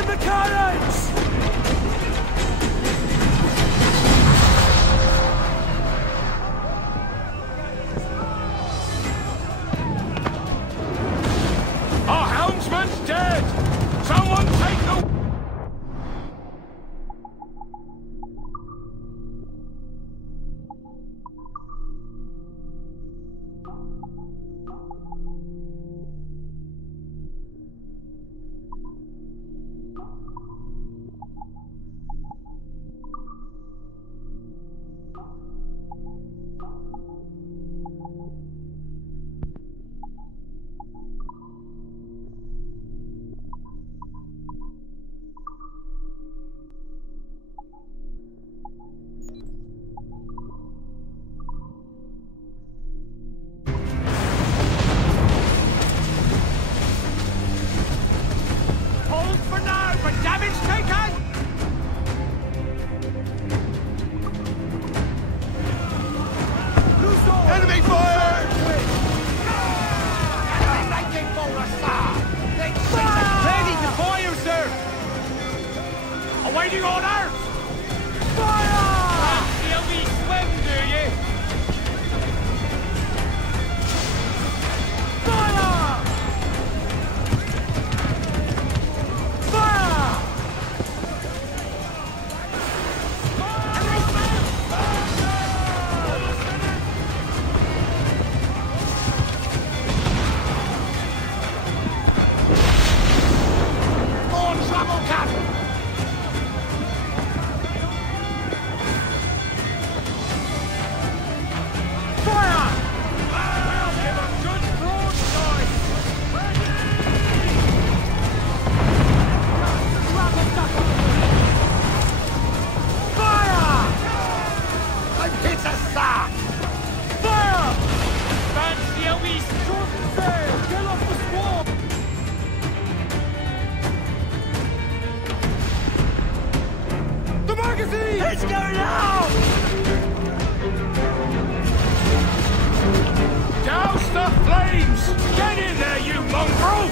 Find the cannons! Our helmsman's dead! Someone take the... Awaiting orders! Fire! You'll be swim, do you? Fire! Fire! More trouble, Captain! It's going out! Douse the flames! Get in there, you mongrel!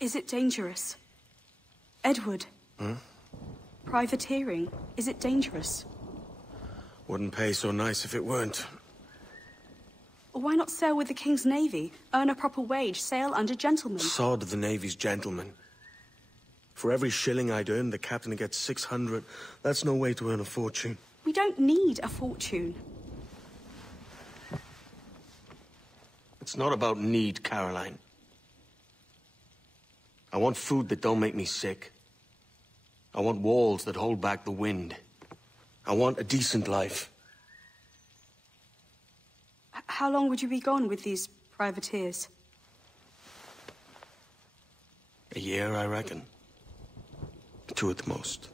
Is it dangerous? Edward? Hmm? Privateering, is it dangerous? Wouldn't pay so nice if it weren't. Why not sail with the King's Navy? Earn a proper wage, sail under gentlemen. Sod the Navy's gentlemen. For every shilling I'd earn, the captain gets 600. That's no way to earn a fortune. We don't need a fortune. It's not about need, Caroline. I want food that don't make me sick. I want walls that hold back the wind. I want a decent life. How long would you be gone with these privateers? A year, I reckon. 2 at the most.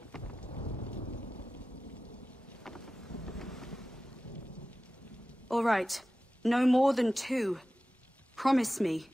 All right. No more than 2. Promise me.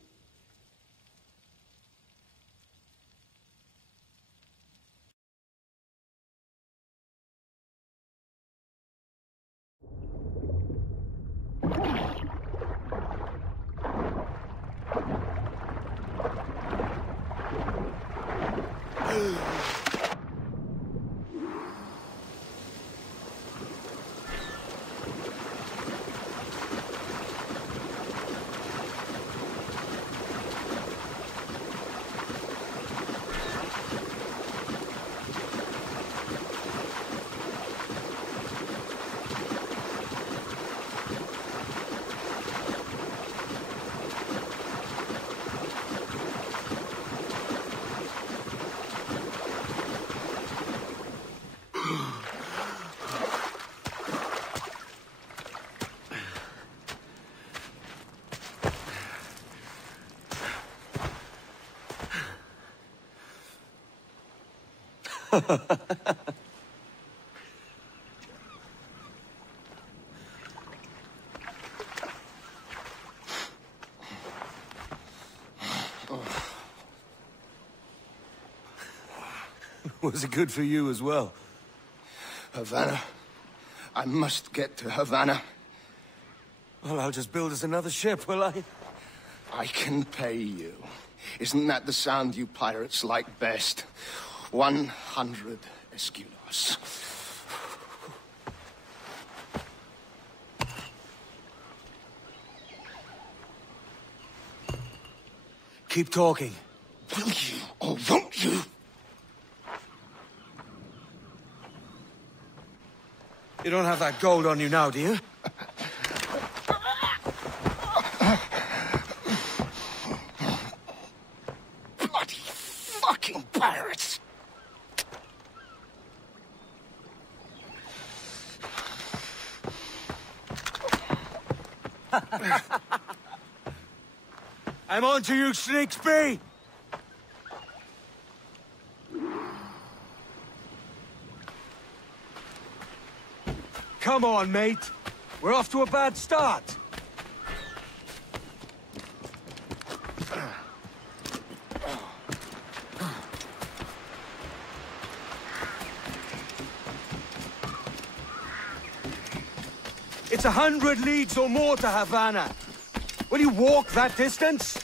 Was it good for you as well? Havana. I must get to Havana. Well, I'll just build us another ship, will I? I can pay you. Isn't that the sound you pirates like best? 100 escudos. Keep talking. Will you or won't you? You don't have that gold on you now, do you? Bloody fucking pirates! I'm on to you, Snakesby! Come on, mate. We're off to a bad start. It's 100 leagues or more to Havana. Will you walk that distance?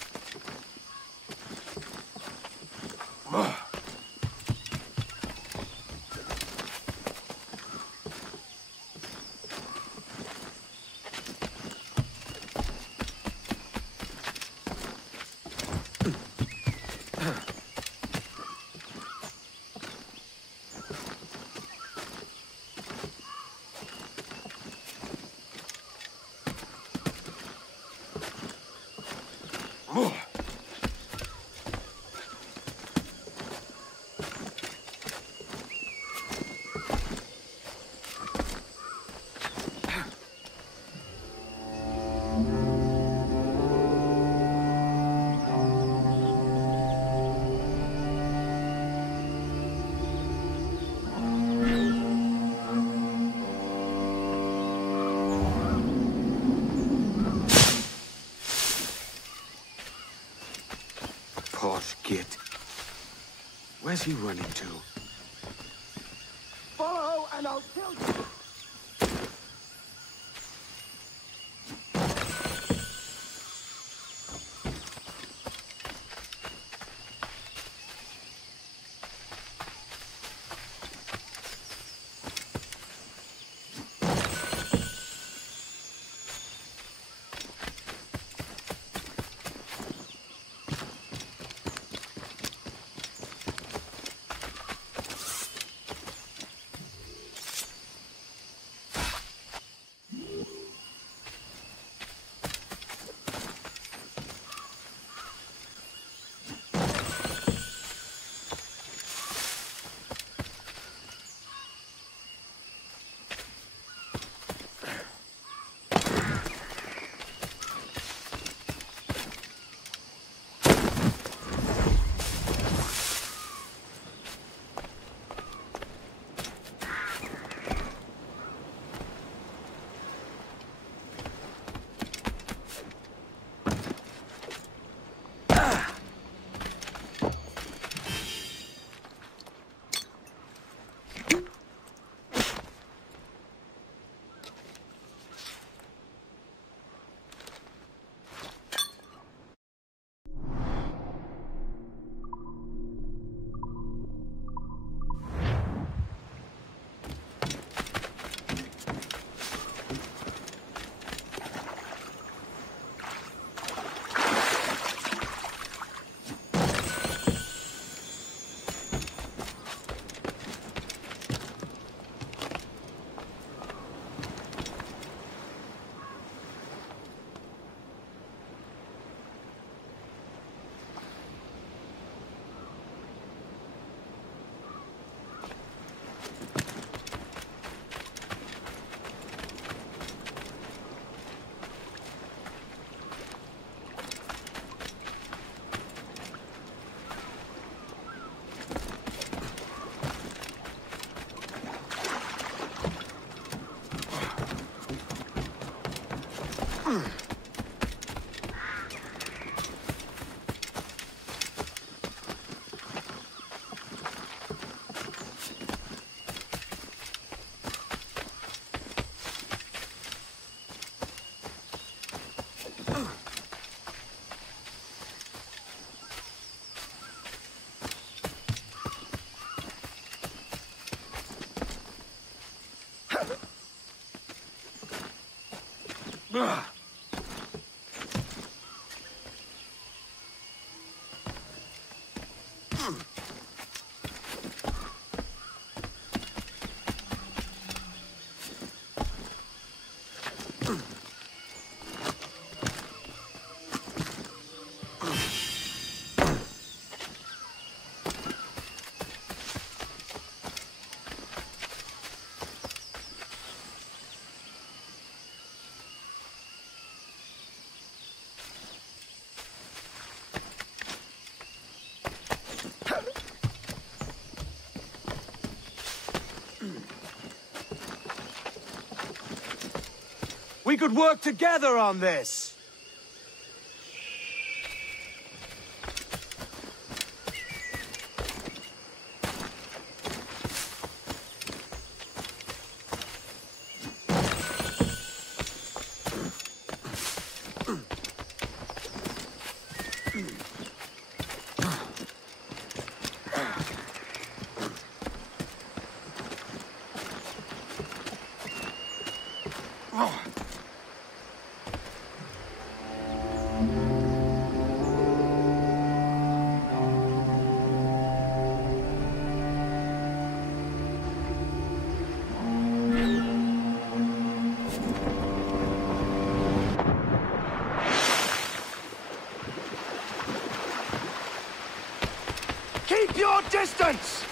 Posh git. Where's he running to? Follow and I'll kill you! We could work together on this! Keep your distance!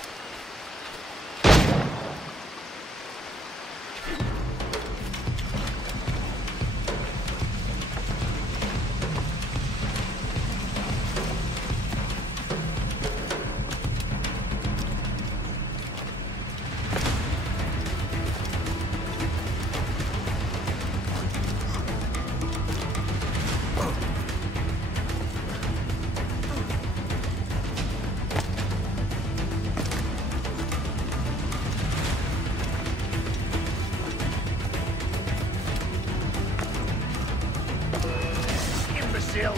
Imbecile!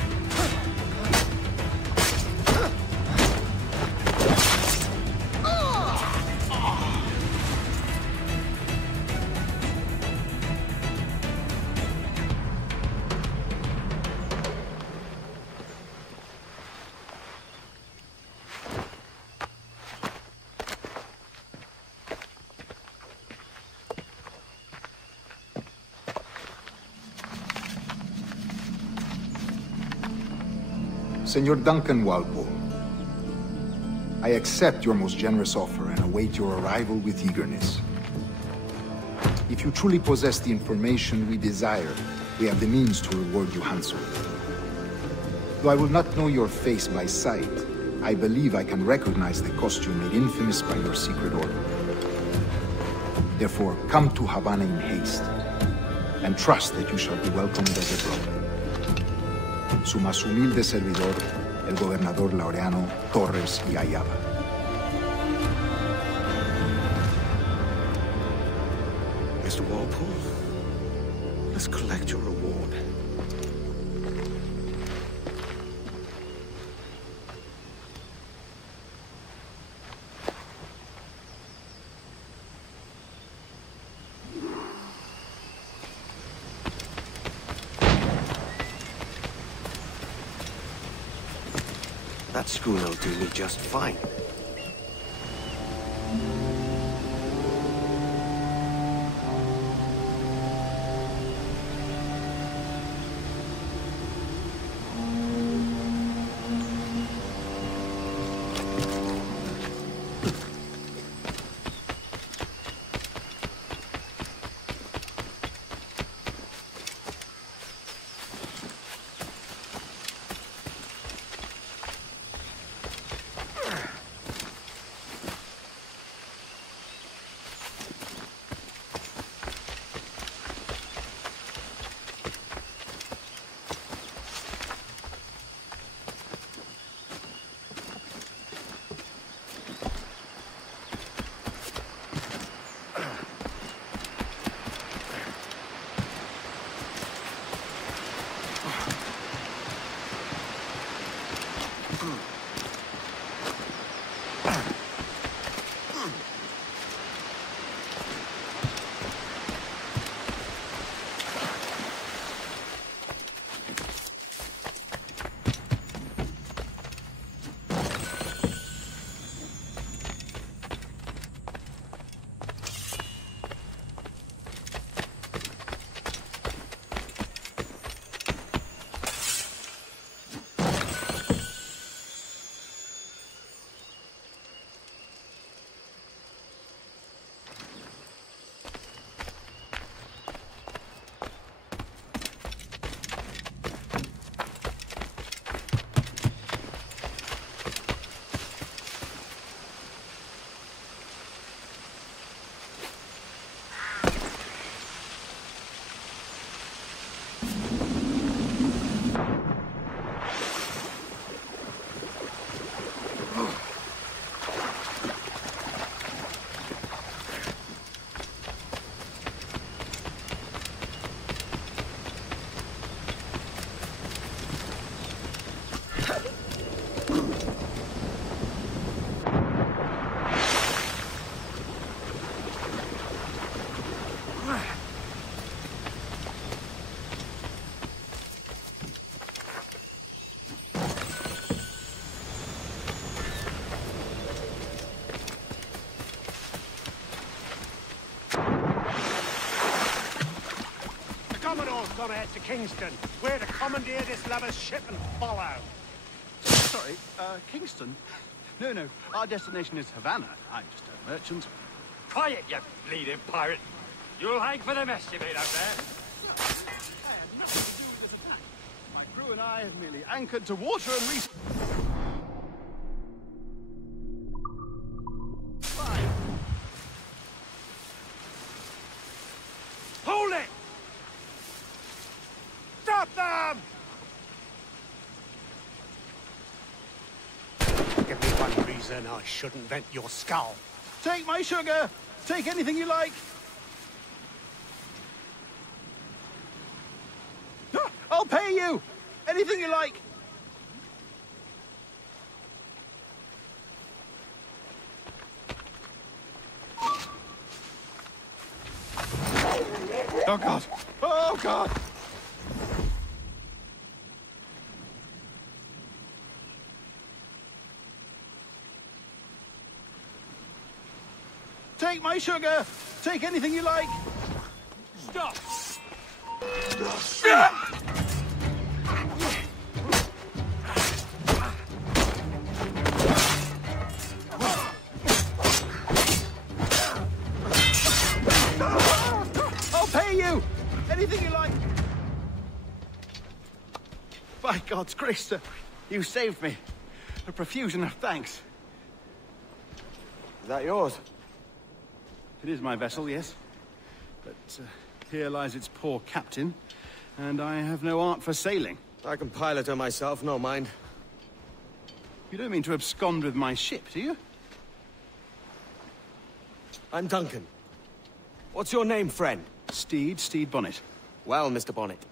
Senor Duncan Walpole, I accept your most generous offer and await your arrival with eagerness. If you truly possess the information we desire, we have the means to reward you handsomely. Though I will not know your face by sight, I believe I can recognize the costume made infamous by your secret order. Therefore, come to Havana in haste, and trust that you shall be welcomed as a brother. Su más humilde servidor, el gobernador Laureano Torres y Ayala. Mr. Walpole, let's collect your reward. That schooner'll do me just fine. on ahead to Kingston. We're to commandeer this lover's ship and follow. Sorry, Kingston? No, our destination is Havana. I'm just a merchant. Quiet, you bleeding pirate. You'll hang for the mess you made out there. I had nothing to do with this attack. My crew and I have merely anchored to water and Hold it! Stop them! Give me one reason I shouldn't vent your skull. Take my sugar! Take anything you like! I'll pay you! Anything you like! Oh, God! Oh, God! Take my sugar! Take anything you like! Stop! I'll pay you! Anything you like! By God's grace, sir, you saved me. A profusion of thanks. Is that yours? It is my vessel, yes. But here lies its poor captain, and I have no art for sailing. I can pilot her myself, no mind. You don't mean to abscond with my ship, do you? I'm Duncan. What's your name, friend? Stede Bonnet. Well, Mr. Bonnet,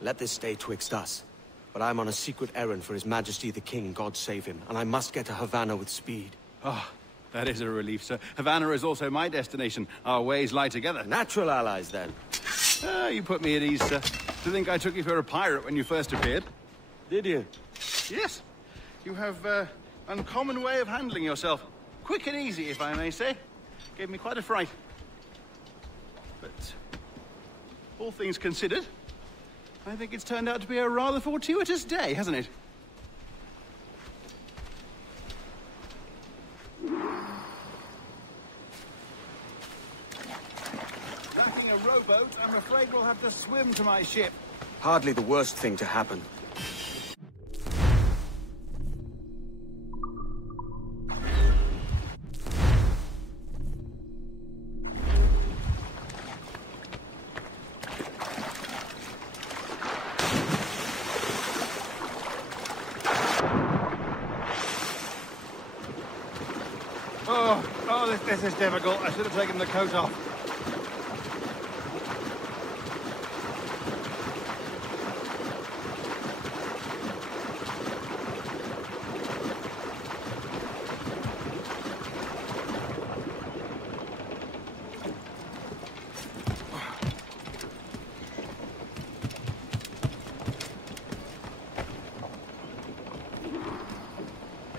let this stay twixt us. But I'm on a secret errand for His Majesty the King, God save him, and I must get to Havana with speed. Oh, that is a relief, sir. Havana is also my destination. Our ways lie together. Natural allies, then. Ah, you put me at ease, sir. To think I took you for a pirate when you first appeared. Did you? Yes. You have uncommon way of handling yourself. Quick and easy, if I may say. Gave me quite a fright. But all things considered, I think it's turned out to be a rather fortuitous day, hasn't it? Lacking a rowboat, I'm afraid we'll have to swim to my ship. Hardly the worst thing to happen. This is difficult. I should have taken the coat off.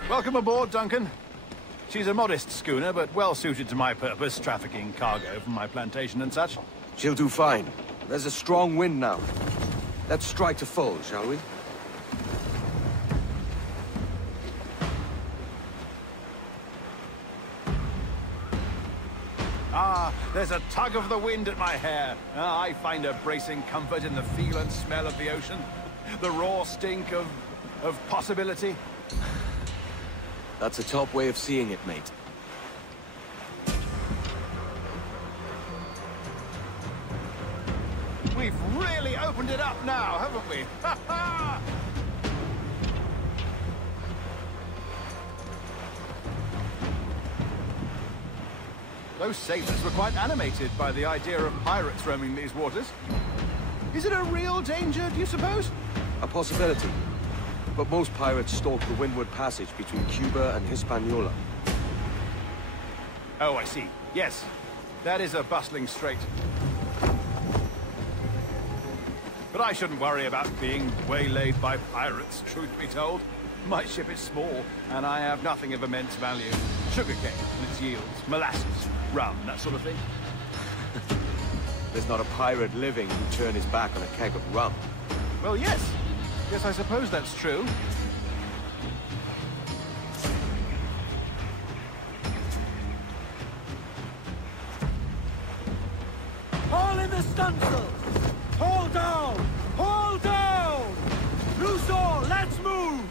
Welcome aboard, Duncan. She's a modest schooner, but well-suited to my purpose, trafficking cargo from my plantation and such. She'll do fine. There's a strong wind now. Let's strike to full, shall we? Ah, there's a tug of the wind at my hair. Ah, I find a bracing comfort in the feel and smell of the ocean. The raw stink of possibility. That's a top way of seeing it, mate. We've really opened it up now, haven't we? Ha ha! Those sailors were quite animated by the idea of pirates roaming these waters. Is it a real danger, do you suppose? A possibility. But most pirates stalk the windward passage between Cuba and Hispaniola. Oh, I see. Yes. That is a bustling strait. But I shouldn't worry about being waylaid by pirates, truth be told. My ship is small, and I have nothing of immense value. Sugarcane and its yields, molasses, rum, that sort of thing. There's not a pirate living who'd turn his back on a keg of rum. Well, yes. Yes, I suppose that's true. Haul in the stunsails! Haul down! Haul down! Loose all! Let's move!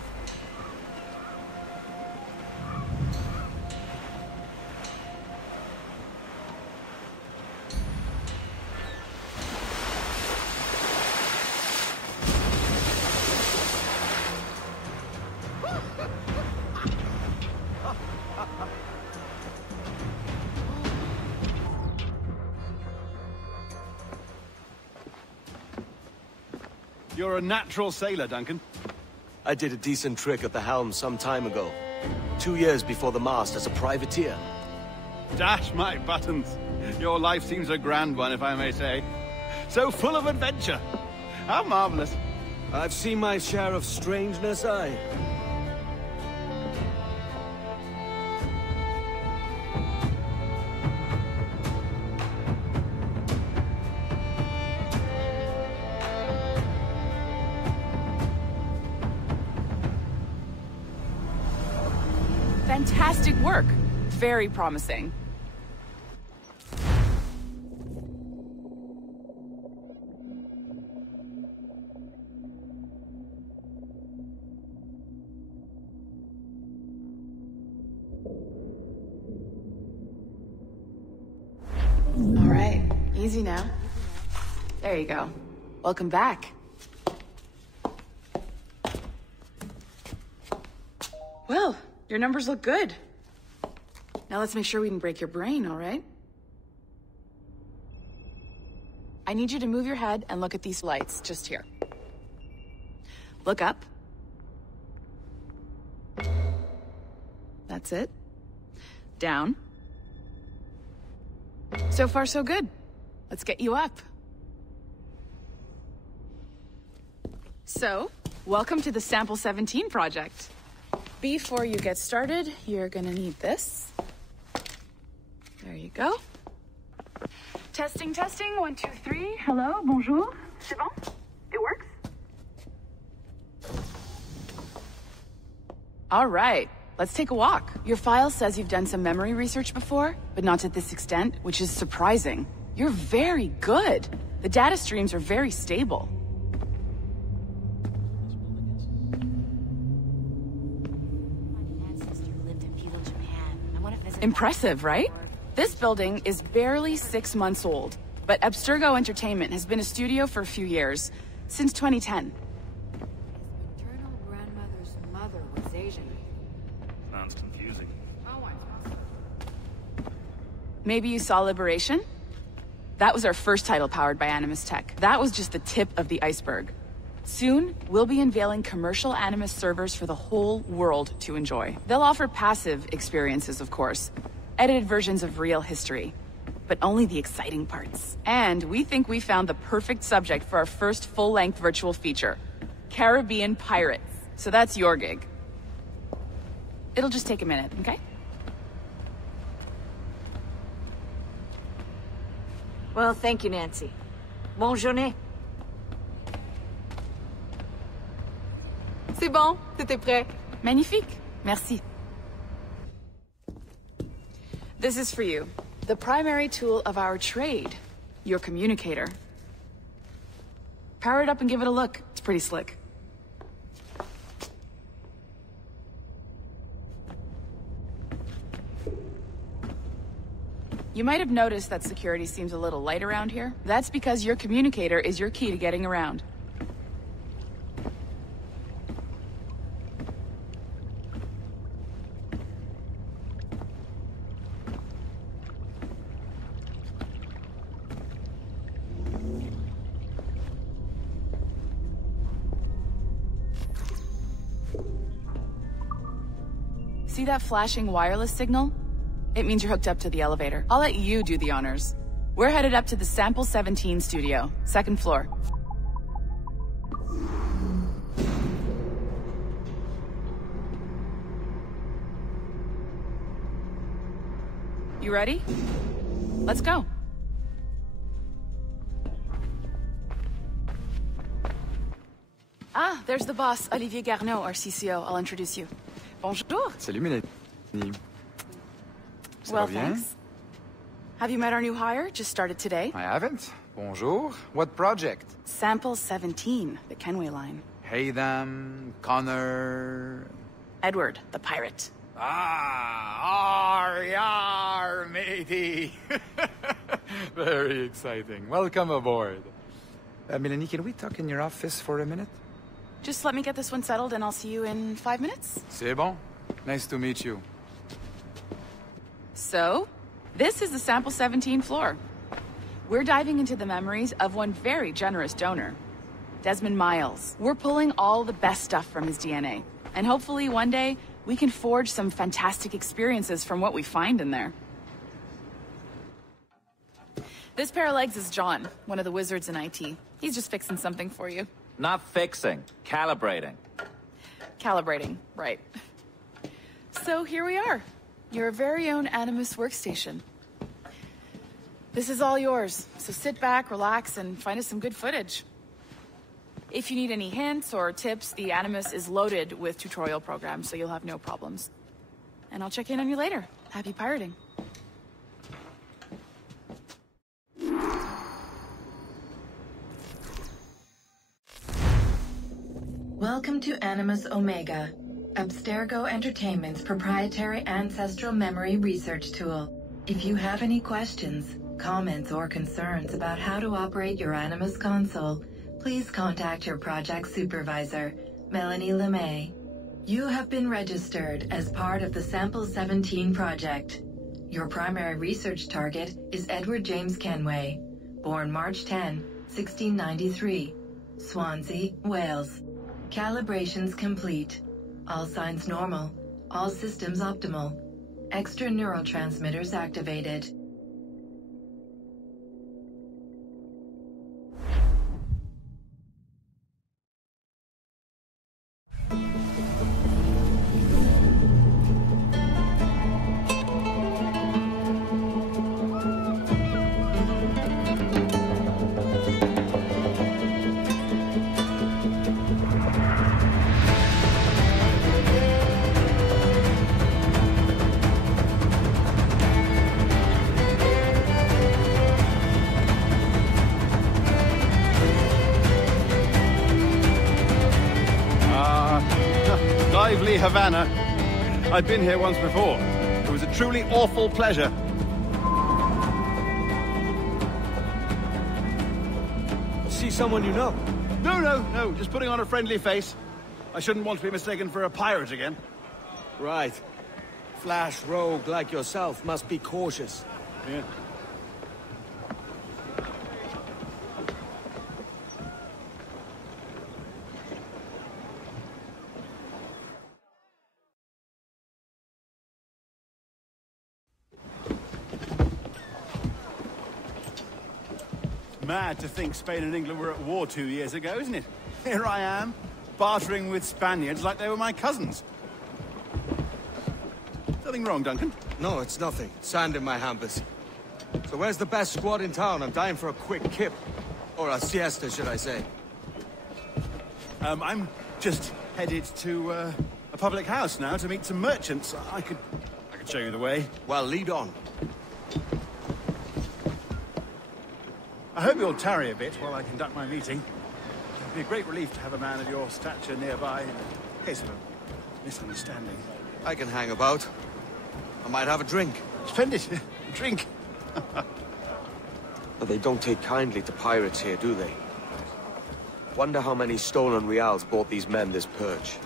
You're a natural sailor, Duncan. I did a decent trick at the helm some time ago. 2 years before the mast as a privateer. Dash my buttons. Your life seems a grand one, if I may say. So full of adventure. How marvelous. I've seen my share of strangeness, aye. Fantastic work. Very promising. All right, easy now. There you go. Welcome back. Well, your numbers look good. Now let's make sure we can break your brain, all right? I need you to move your head and look at these lights just here. Look up. That's it. Down. So far, so good. Let's get you up. So, welcome to the Sample 17 project. Before you get started, you're gonna need this. There you go. Testing, testing, 1, 2, 3. Hello, bonjour. C'est bon? It works? All right, let's take a walk. Your file says you've done some memory research before, but not to this extent, which is surprising. You're very good. The data streams are very stable. Impressive, right? This building is barely 6 months old, but Abstergo Entertainment has been a studio for a few years, since 2010. His maternal grandmother's mother was Asian. Sounds confusing. Maybe you saw Liberation? That was our first title powered by Animus Tech. That was just the tip of the iceberg. Soon, we'll be unveiling commercial Animus servers for the whole world to enjoy. They'll offer passive experiences, of course. Edited versions of real history. But only the exciting parts. And we think we found the perfect subject for our first full-length virtual feature. Caribbean Pirates. So that's your gig. It'll just take a minute, okay? Well, thank you, Nancy. Bonne journée. C'est bon, t'étais prêt. Magnifique. Merci. This is for you. The primary tool of our trade. Your communicator. Power it up and give it a look. It's pretty slick. You might have noticed that security seems a little light around here. That's because your communicator is your key to getting around. See that flashing wireless signal? It means you're hooked up to the elevator. I'll let you do the honors. We're headed up to the Sample 17 studio, 2nd floor. You ready? Let's go. there's the boss, Olivier Garneau, our CCO. I'll introduce you. Bonjour. Salut, Mélanie. Ça Well, va bien? thanks. Have you met our new hire? Just started today. I haven't. Bonjour. What project? Sample 17, the Kenway line. Haytham, Connor... Edward, the pirate. Ah, yar, matey. Very exciting. Welcome aboard. Mélanie, can we talk in your office for a minute? Just let me get this one settled and I'll see you in 5 minutes. C'est bon. Nice to meet you. So, this is the Sample 17 floor. We're diving into the memories of one very generous donor, Desmond Miles. We're pulling all the best stuff from his DNA. And hopefully one day, we can forge some fantastic experiences from what we find in there. This pair of legs is John, one of the wizards in IT. He's just fixing something for you. Not fixing, calibrating. Calibrating, right. So here we are, your very own Animus workstation. This is all yours, so sit back, relax, and find us some good footage. If you need any hints or tips, the Animus is loaded with tutorial programs, so you'll have no problems. And I'll check in on you later. Happy pirating. Welcome to Animus Omega, Abstergo Entertainment's proprietary ancestral memory research tool. If you have any questions, comments, or concerns about how to operate your Animus console, please contact your project supervisor, Melanie LeMay. You have been registered as part of the Sample 17 project. Your primary research target is Edward James Kenway, born March 10, 1693, Swansea, Wales. Calibrations complete. All signs normal. All systems optimal. Extra neurotransmitters activated. Lively Havana. I've been here once before. It was a truly awful pleasure. See someone you know? No, just putting on a friendly face. I shouldn't want to be mistaken for a pirate again. Right. Flash rogue like yourself must be cautious. Yeah. Mad to think Spain and England were at war 2 years ago, isn't it? Here I am, bartering with Spaniards like they were my cousins. Something wrong, Duncan? No, it's nothing. Sand in my hampers. So where's the best squad in town? I'm dying for a quick kip. Or a siesta, should I say. I'm just headed to a public house now to meet some merchants. I could show you the way. Well, lead on. I hope you'll tarry a bit while I conduct my meeting. It'd be a great relief to have a man of your stature nearby in case of a misunderstanding. I can hang about. I might have a drink. Splendid. Drink. But they don't take kindly to pirates here, do they? Wonder how many stolen reals bought these men this purge.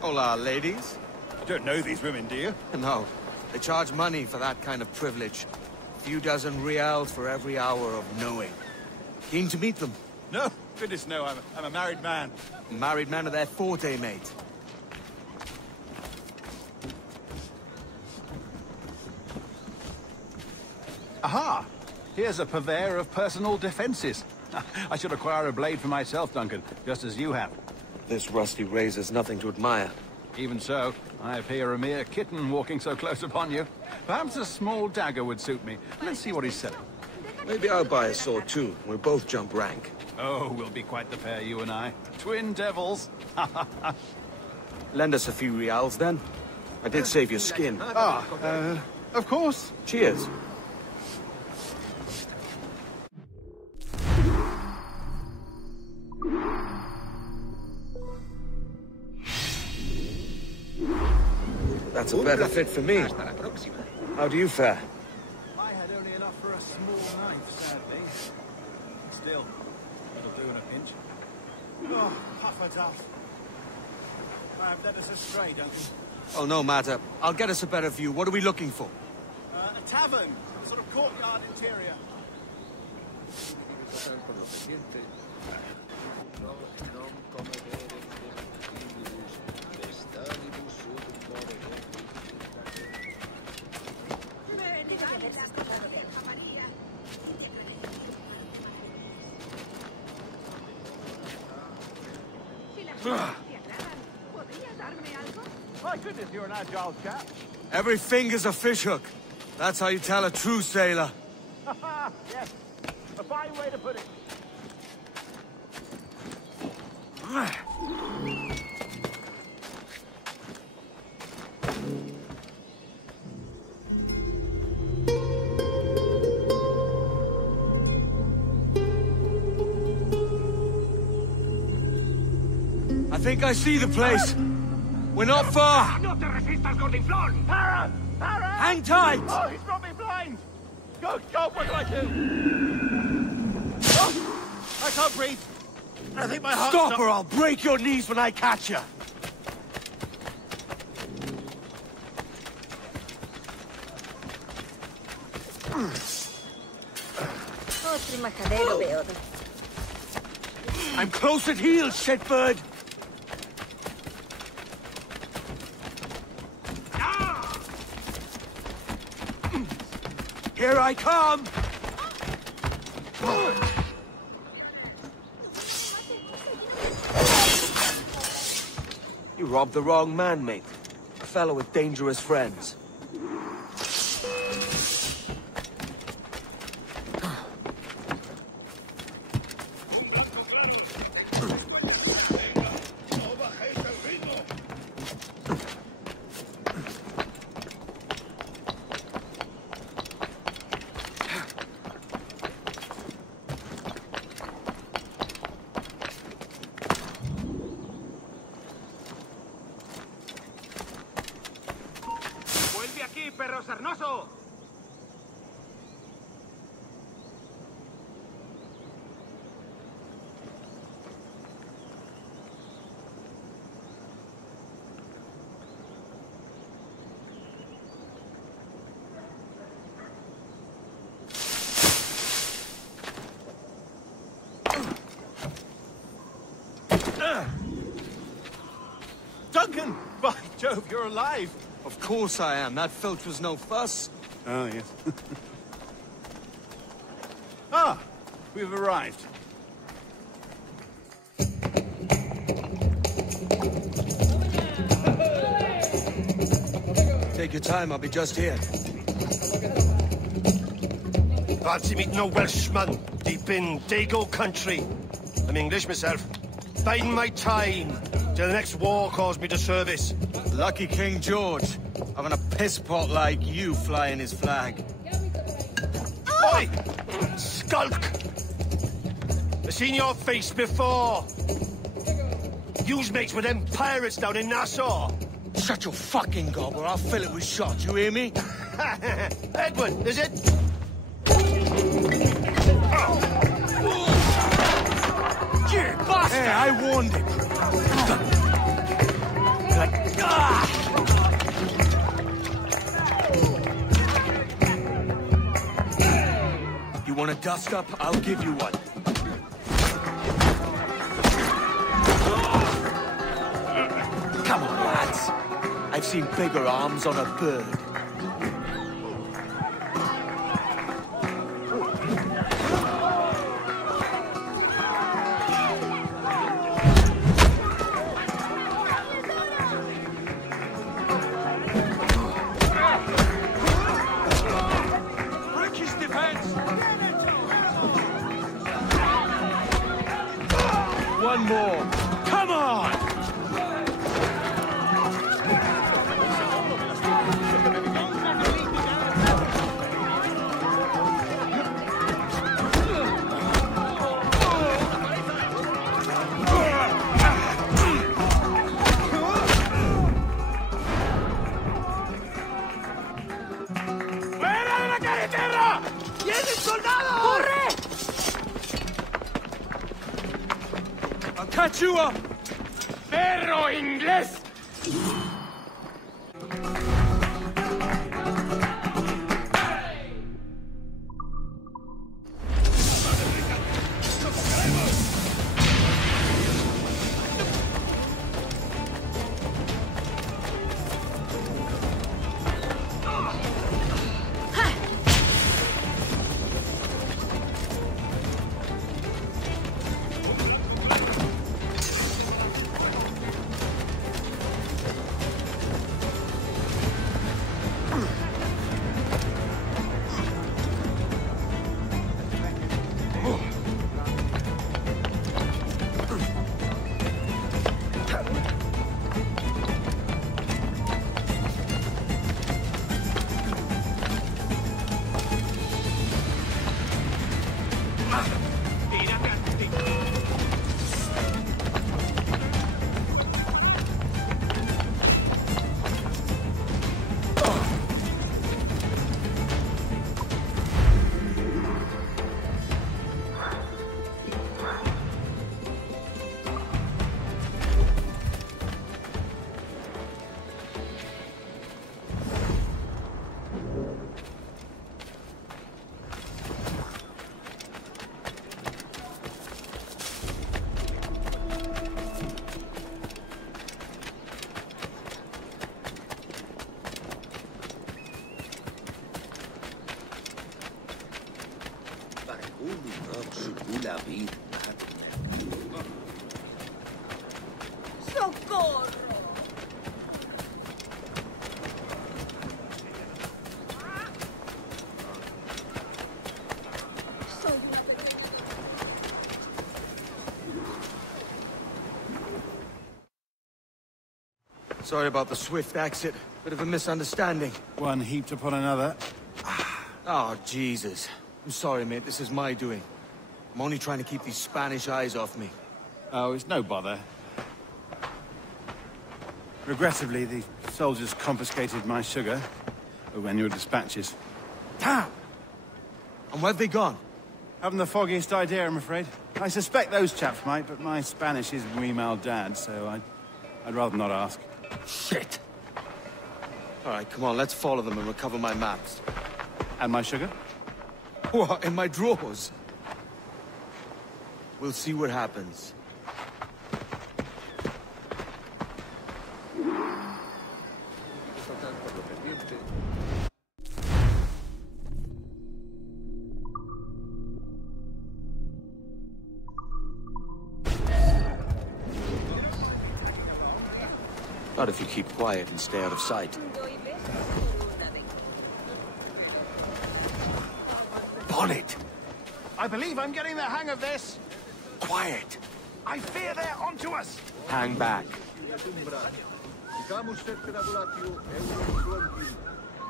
Hola, ladies. You don't know these women, do you? No. They charge money for that kind of privilege. A few dozen reals for every hour of knowing. Keen to meet them? No. Goodness, no. I'm a married man. Married men are their forte, mate. Aha! Here's a purveyor of personal defenses. I should acquire a blade for myself, Duncan, just as you have. This rusty razor's nothing to admire. Even so, I appear a mere kitten walking so close upon you. Perhaps a small dagger would suit me. Let's see what he's selling. Maybe I'll buy a sword too. We'll both jump rank. Oh, we'll be quite the pair, you and I. Twin devils. Lend us a few reals, then. I did save your skin. Of course. Cheers. That's a better fit for me. How do you fare? I had only enough for a small knife, sadly. Still, it'll do in a pinch. Oh, puffer duff. I have led us astray, Duncan. Oh, no matter. I'll get us a better view. What are we looking for? A tavern, a sort of courtyard interior. My goodness, you're an agile chap. Every finger's a fishhook. That's how you tell a true sailor. Yes, a fine way to put it. I think I see the place. We're not far. No te resistas, Gordinflón! Para! Para! Hang tight! Oh, he's brought me blind! Go, what do I do? Oh, I can't breathe. I think my heart's Stop or I'll break your knees when I catch you. I'm close at heel, shitbird. Here I come! You robbed the wrong man, mate. A fellow with dangerous friends. ¡Vuelve aquí, perro sarnoso! Duncan! By Jove, you're alive! Of course I am. That filch was no fuss. Oh, yes. Ah! We've arrived. Take your time, I'll be just here. Fancy meeting no Welshman deep in Dago country. I'm English myself. Biding my time till the next war calls me to service. Lucky King George, having a piss pot like you flying his flag. Oi! Skulk! I've seen your face before. You's mates with them pirates down in Nassau. Shut your fucking gob or I'll fill it with shot, you hear me? Edward, is it? You bastard! Hey, I warned him. You want a dust up? I'll give you one. Come on, lads. I've seen bigger arms on a bird. one more. Come on! Catch you up! Perro inglés! ¡Socorro! Sorry about the swift exit. Bit of a misunderstanding. One heaped upon another. Oh, Jesus. I'm sorry, mate. This is my doing. I'm only trying to keep these Spanish eyes off me. Oh, it's no bother. Regrettably, the soldiers confiscated my sugar when your dispatches. Damn! And where've they gone? Haven't the foggiest idea, I'm afraid. I suspect those chaps might, but my Spanish is muy mal dad, so I'd rather not ask. Shit! All right, come on, let's follow them and recover my maps. And my sugar? What, in my drawers? We'll see what happens. Not if you keep quiet and stay out of sight. Bonnet! I believe I'm getting the hang of this. Quiet! I fear they're onto us. Hang back.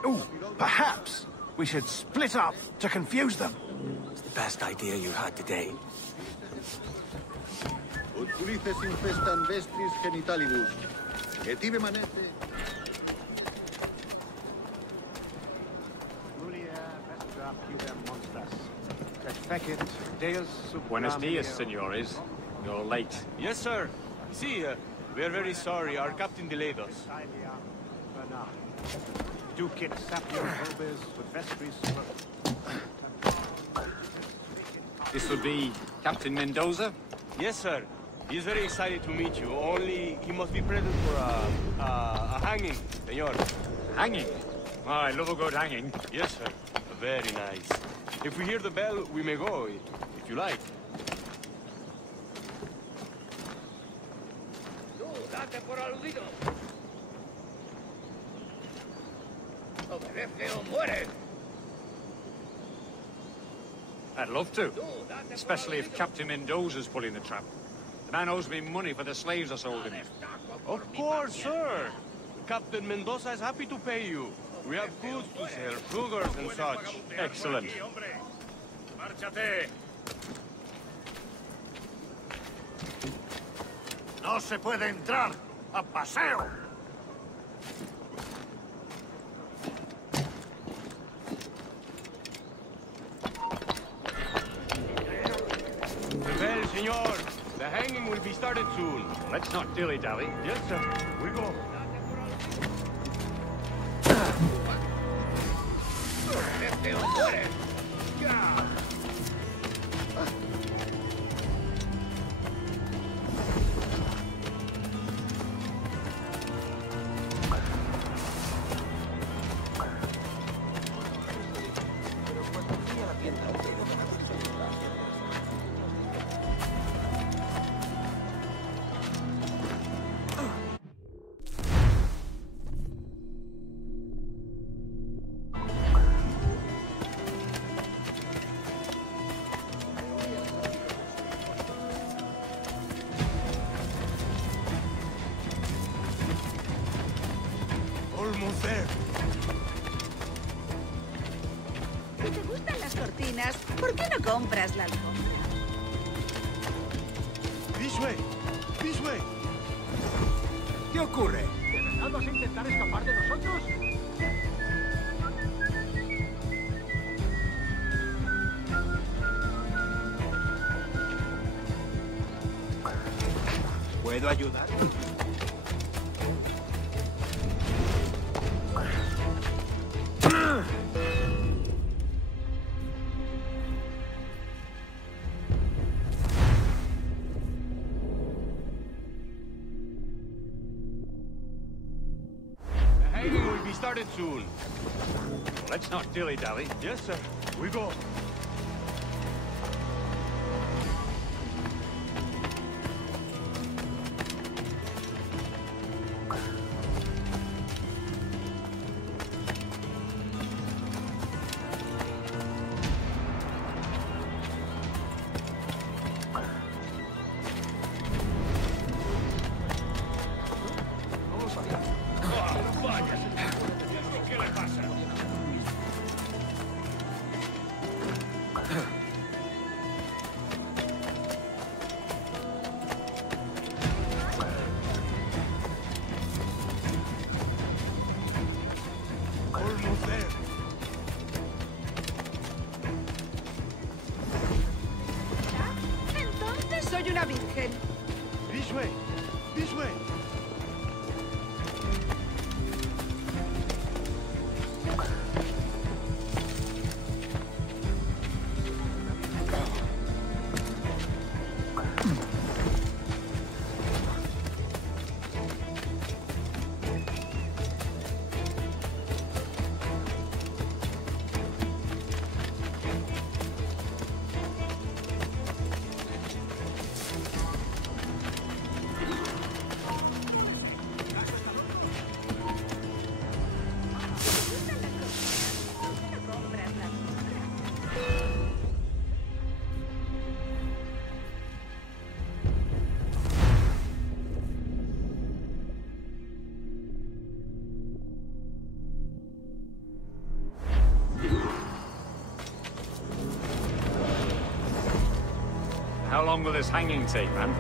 Ooh, perhaps we should split up to confuse them. It's the best idea you had today. infestan vestris genitalibus. Et tibi manete. Buenos dias, senores. You're late. Yes, sir. See, we're very sorry. Our captain delayed us. This would be Captain Mendoza? Yes, sir. He's very excited to meet you. Only he must be present for a hanging, senor. Hanging? Oh, I love a good hanging. Yes, sir. Very nice. If we hear the bell, we may go, if you like. I'd love to. Especially if Captain Mendoza's pulling the trap. The man owes me money for the slaves I sold him. Of course, sir. Captain Mendoza is happy to pay you. We have goods to sell, sugars and such. Excellent. Márchate. No se puede entrar a paseo. The bell, senor. The hanging will be started soon. Let's not dilly-dally. Yes, sir. We go. Almost there. Si te gustan las cortinas, ¿por qué no compras la alfombra? This way. This way. ¿Qué ocurre? ¿De verdad vas a intentar escapar de nosotros? ¿Puedo ayudar? Started soon. Let's not dilly-dally. Yes, sir. We go. Almost there. Entonces soy una virgen. This way. This way. How long will this hanging take, man?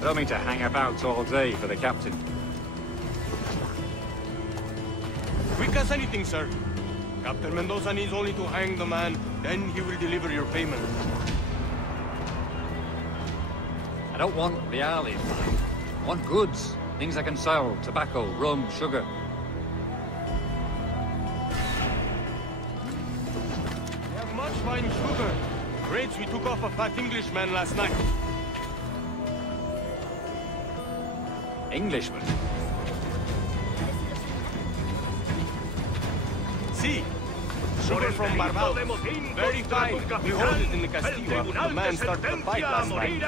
I don't mean to hang about all day for the captain. Quick as anything, sir. Captain Mendoza needs only to hang the man, then he will deliver your payment. I don't want reales, man. I want goods. Things I can sell. Tobacco, rum, sugar. We have much fine sugar. Grapes we took off a fat Englishman last night. Englishman? See? Sugar from Barbados. Very fine. We hold it in the Castillo after the man started the fight last night. He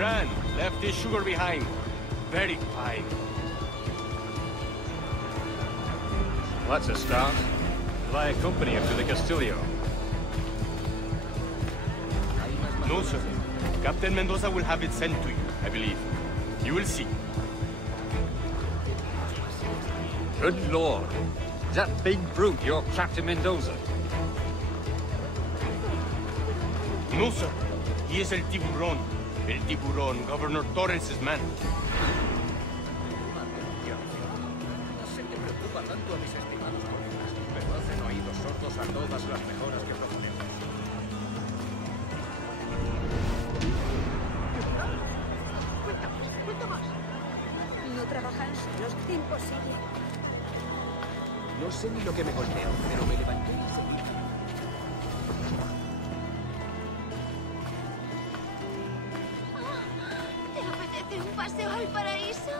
ran, left his sugar behind. Very fine. Well, that's a start. Will I accompany him to the Castillo? No, sir. Captain Mendoza will have it sent to you, I believe. You will see. Good lord. Is that big brute your Captain Mendoza? No, sir. He is El Tiburón. El Tiburón, Governor Torres' man. No se te preocupa tanto a mis estimados colegas, pero hacen oídos sordos a todas las mejoras que proponemos. Cuenta más. No trabajan solos, imposible. No sé ni lo que me golpeó, pero me levanté y seguí. ¿Te apetece un paseo al paraíso?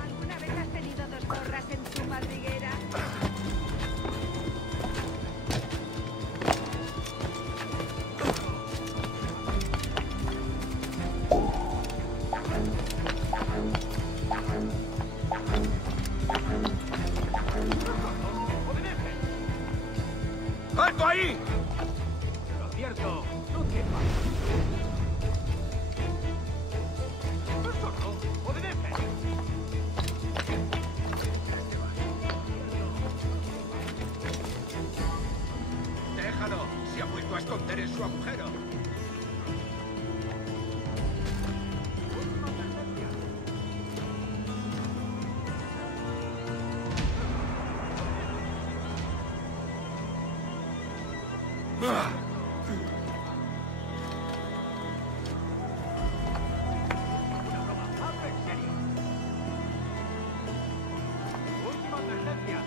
¿Alguna vez has tenido dos zorras en tu madriguera? ¡Alto ahí! Lo cierto, no temas. ¿No es sordo? ¡Obedece! Déjalo. Se ha vuelto a esconder en su agujero. Última advertencia.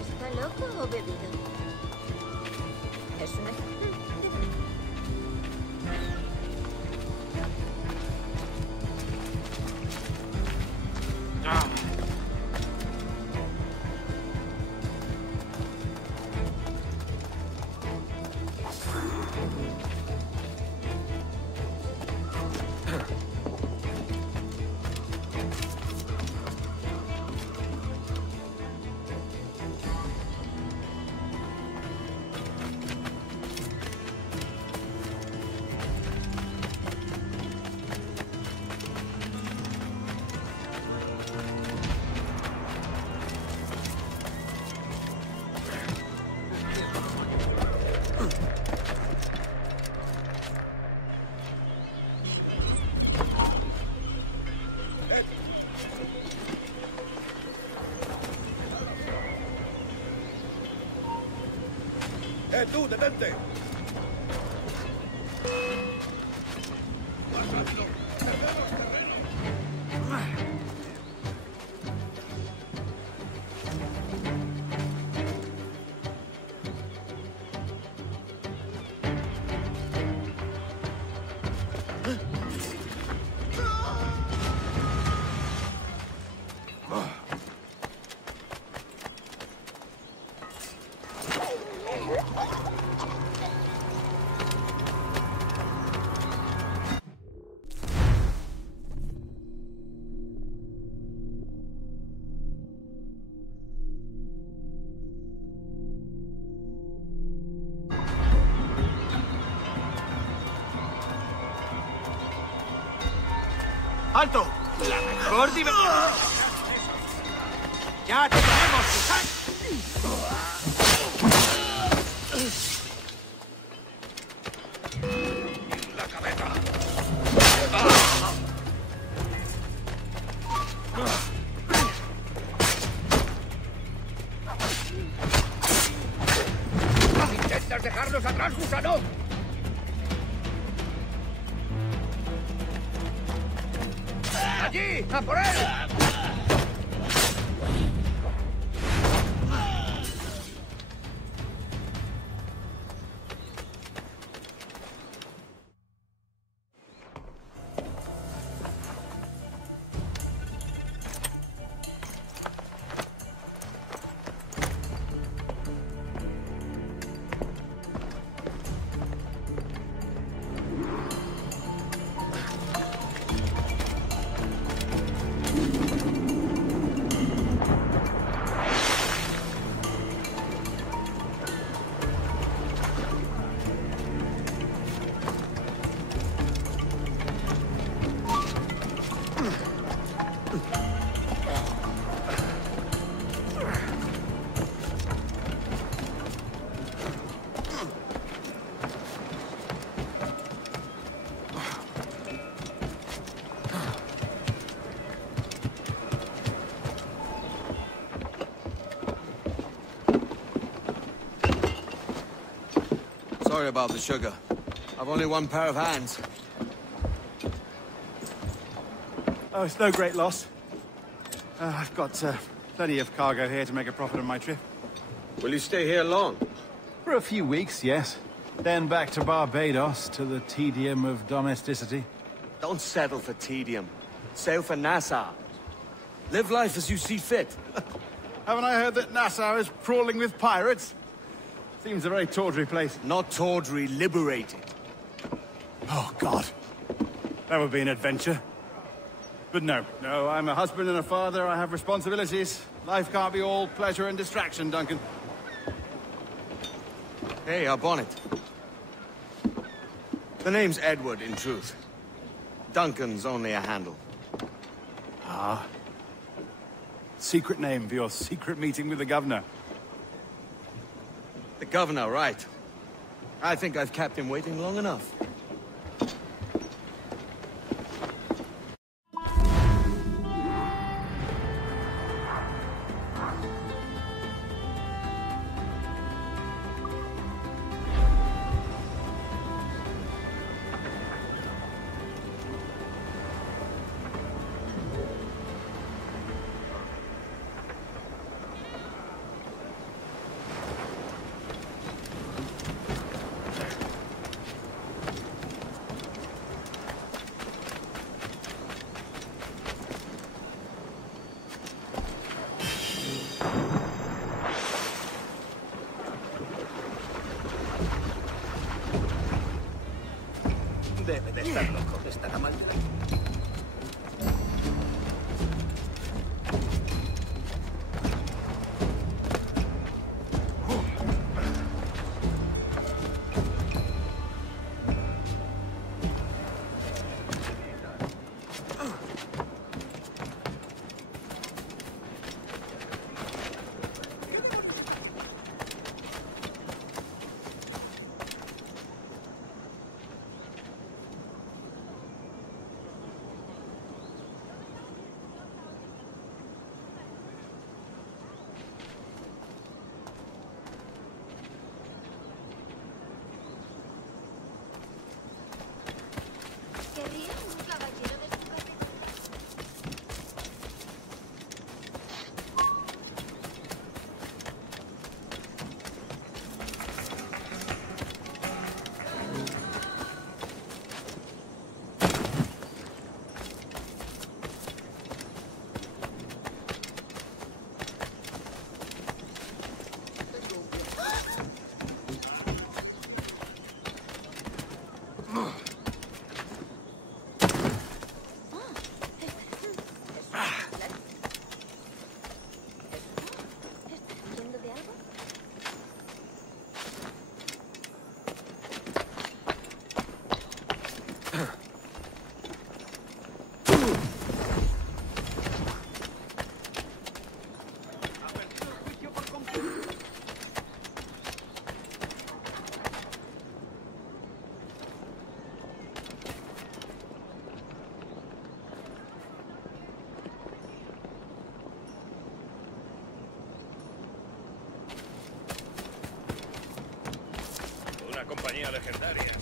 ¿Está loco o bebido? Es una... ¡Tú, detente! ¡Alto! ¡La mejor diversión! ¡Ya te tenemos! ¡La cabeza! ¿Intentas dejarnos atrás, gusano? ¡Allí! ¡A por él! Sorry about the sugar. I've only one pair of hands. Oh, it's no great loss. I've got plenty of cargo here to make a profit on my trip. Will you stay here long? For a few weeks, yes. Then back to Barbados, to the tedium of domesticity. Don't settle for tedium. Sail for Nassau. Live life as you see fit. Haven't I heard that Nassau is crawling with pirates? Seems a very tawdry place. Not tawdry, liberated. Oh, God. That would be an adventure. But no, I'm a husband and a father. I have responsibilities. Life can't be all pleasure and distraction, Duncan. Hey, our bonnet. The name's Edward, in truth. Duncan's only a handle. Ah. Secret name for your secret meeting with the governor. The governor, right. I think I've kept him waiting long enough. Debe de estar loco, estará mal. Una compañía legendaria.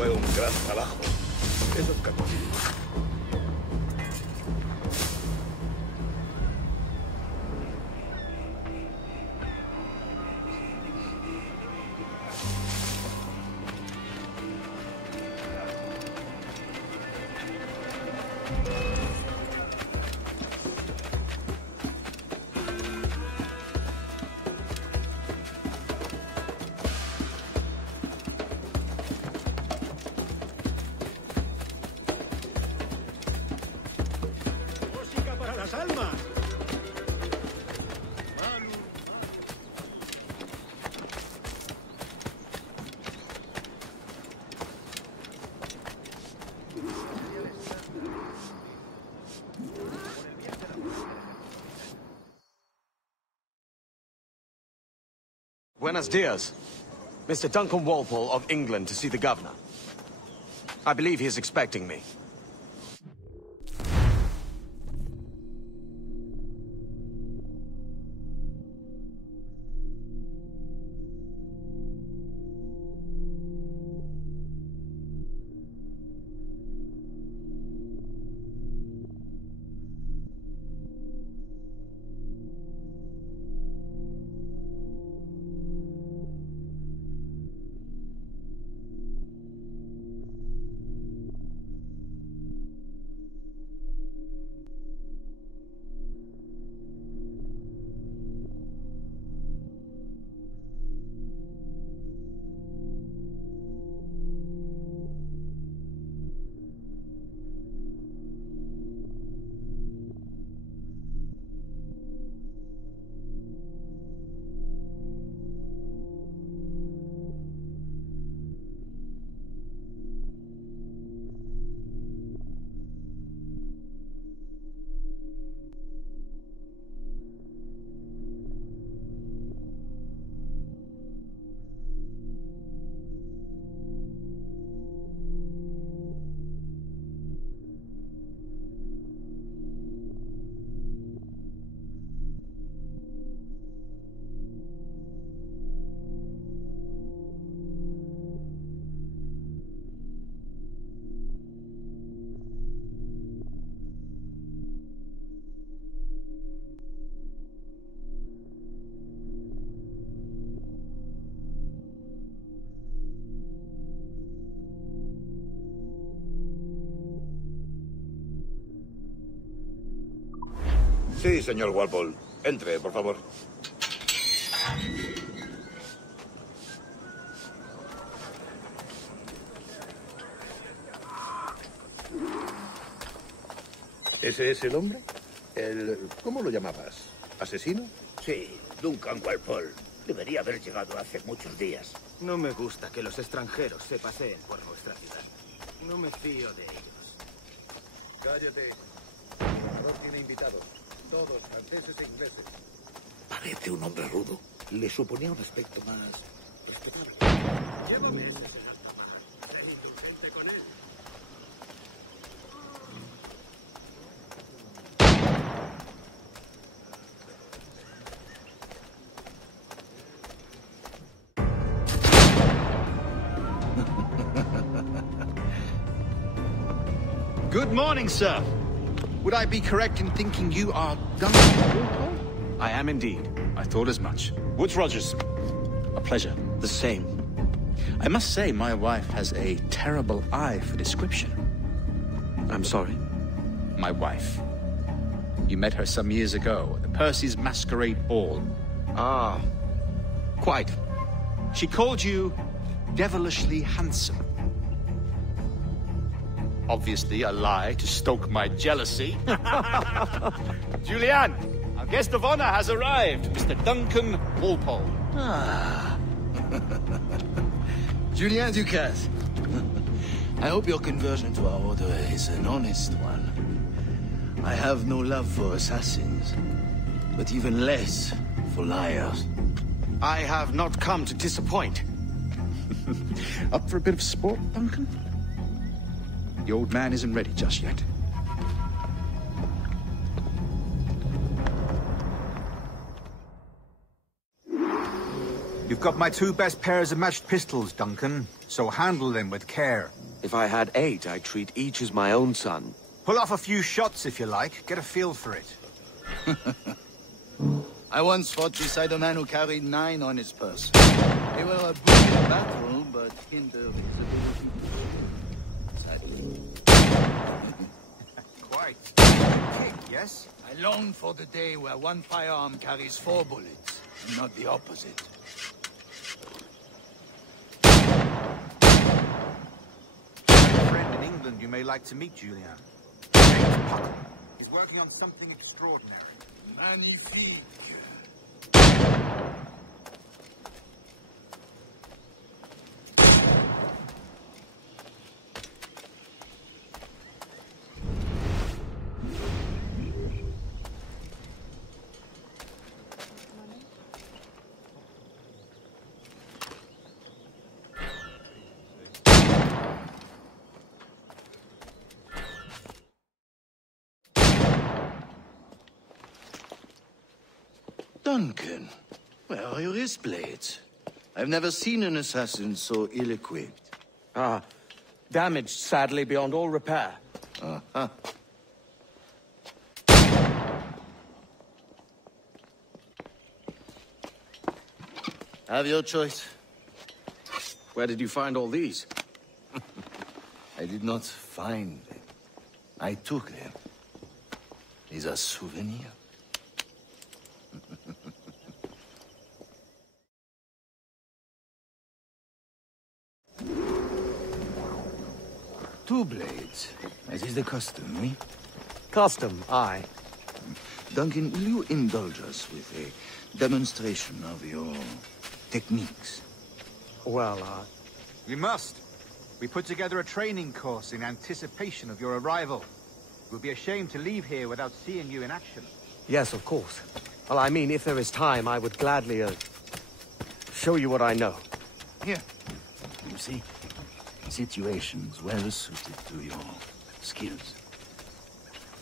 Fue un gran trabajo. Esos católicos. Música para las almas. Buenos dias. Mr. Duncan Walpole of England to see the governor. I believe he is expecting me. Sí, señor Walpole. Entre, por favor. ¿Ese es el hombre? ¿Cómo lo llamabas? ¿Asesino? Sí, Duncan Walpole. Debería haber llegado hace muchos días. No me gusta que los extranjeros se paseen por nuestra ciudad. No me fío de ellos. Cállate. El senador tiene invitados. Todos franceses e ingleses. Parece un hombre rudo. Le suponía un aspecto más respetable. Llévame ese Sé indulgente con él. Good morning, sir. Would I be correct in thinking you are Duncan? I am indeed. I thought as much. Woods Rogers. A pleasure. The same. I must say, my wife has a terrible eye for description. I'm sorry? My wife. You met her some years ago at the Percy's Masquerade Ball. Ah, quite. She called you devilishly handsome. Obviously a lie to stoke my jealousy. Julianne, our guest of honor has arrived, Mr. Duncan Walpole. Ah. Julien Ducasse. I hope your conversion to our order is an honest one. I have no love for assassins, but even less for liars. I have not come to disappoint. Up for a bit of sport, Duncan? The old man isn't ready just yet. You've got my two best pairs of matched pistols, Duncan. so handle them with care. If I had 8, I'd treat each as my own son. Pull off a few shots if you like. Get a feel for it. I once fought beside a man who carried 9 on his person. They were a brilliant battle, but hindered his ability to sadly. Quite. Kick, yes? I long for the day where one firearm carries 4 bullets, and not the opposite. A friend in England you may like to meet, Julian. James Puckle. He's working on something extraordinary. Magnifique. Duncan, where are your wrist blades? I've never seen an assassin so ill-equipped. Ah, damaged sadly beyond all repair. Uh-huh. Have your choice. Where did you find all these? I did not find them. I took them. These are souvenirs. Two blades, as is the custom, eh? Custom, aye. Duncan, will you indulge us with a demonstration of your techniques? Well, We must. We put together a training course in anticipation of your arrival. It would be a shame to leave here without seeing you in action. yes, of course. Well, I mean, if there is time, I would gladly, show you what I know. Here. You see? Situations well suited to your skills.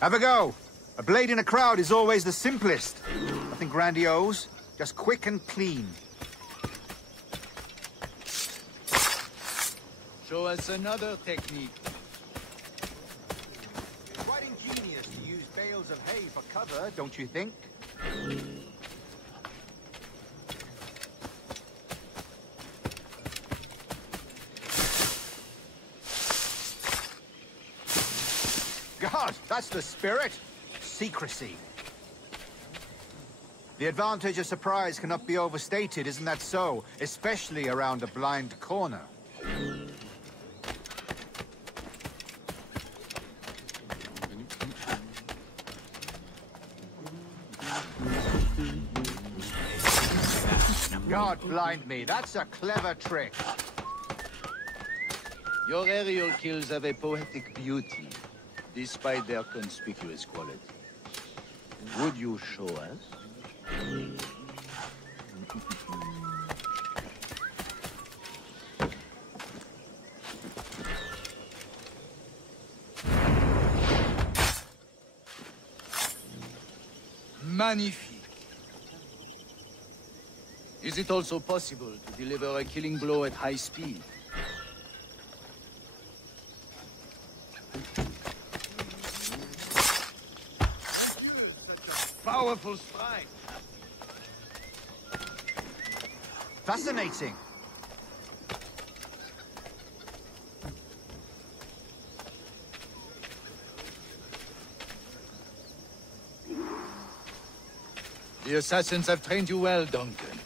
Have a go. A blade in a crowd is always the simplest. Nothing grandiose, just quick and clean. Show us another technique. Quite ingenious to use bales of hay for cover, don't you think? God, that's the spirit. Secrecy. The advantage of surprise cannot be overstated, isn't that so? Especially around a blind corner. God blind me, that's a clever trick. Your aerial kills have a poetic beauty, despite their conspicuous quality. Would you show us? Magnifique. Is it also possible to deliver a killing blow at high speed? Powerful strike. Fascinating. The assassins have trained you well, Duncan.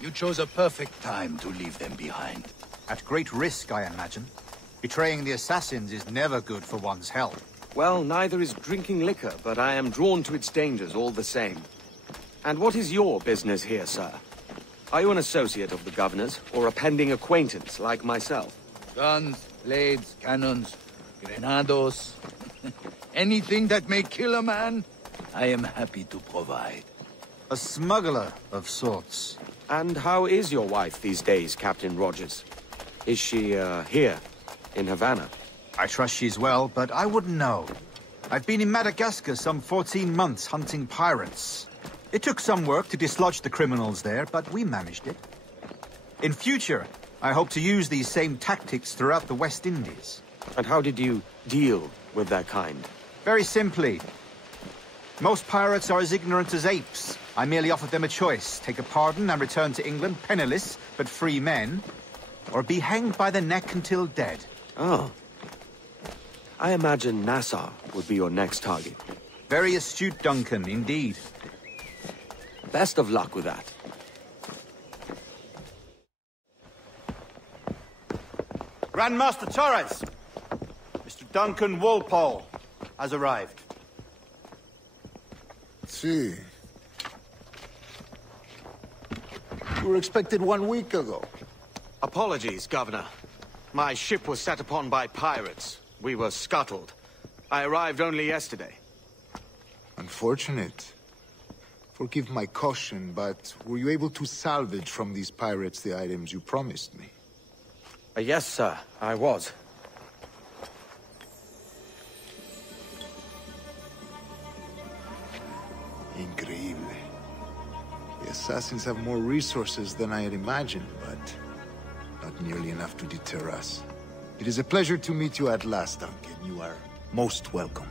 You chose a perfect time to leave them behind. At great risk, I imagine. Betraying the assassins is never good for one's health. Well, neither is drinking liquor, but I am drawn to its dangers all the same. And what is your business here, sir? Are you an associate of the governor's, or a pending acquaintance like myself? Guns, blades, cannons, grenados. Anything that may kill a man, I am happy to provide. A smuggler of sorts. And how is your wife these days, Captain Rogers? Is she, here, in Havana? I trust she's well, but I wouldn't know. I've been in Madagascar some 14 months hunting pirates. It took some work to dislodge the criminals there, but we managed it. In future, I hope to use these same tactics throughout the West Indies. And how did you deal with that kind? Very simply. Most pirates are as ignorant as apes. I merely offered them a choice. Take a pardon and return to England penniless, but free men. Or be hanged by the neck until dead. Oh. I imagine Nassau would be your next target. Very astute, Duncan, indeed. Best of luck with that. Grandmaster Torres! Mr. Duncan Walpole has arrived. See. You were expected 1 week ago. Apologies, Governor. My ship was set upon by pirates. We were scuttled. I arrived only yesterday. Unfortunate. Forgive my caution, but were you able to salvage from these pirates the items you promised me? Yes, sir, I was. Increíble. The assassins have more resources than I had imagined, but not nearly enough to deter us. It is a pleasure to meet you at last, Duncan. You are most welcome.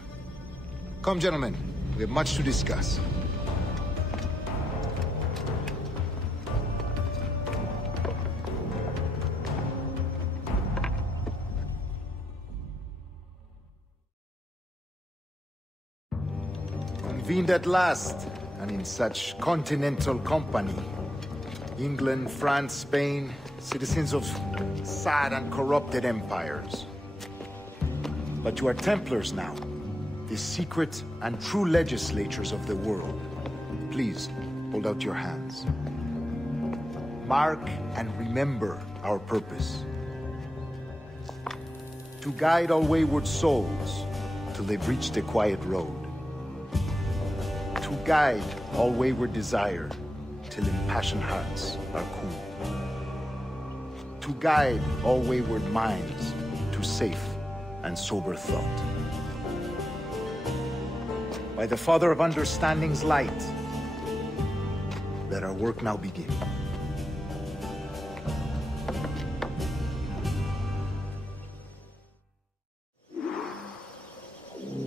Come, gentlemen. We have much to discuss. Convened at last, and in such continental company. England, France, Spain, citizens of sad and corrupted empires. But you are Templars now, the secret and true legislatures of the world. Please, hold out your hands. Mark and remember our purpose. To guide all wayward souls till they've reached a quiet road. To guide all wayward desire till impassioned hearts are cool. To guide all wayward minds to safe and sober thought. By the Father of Understanding's light, let our work now begin.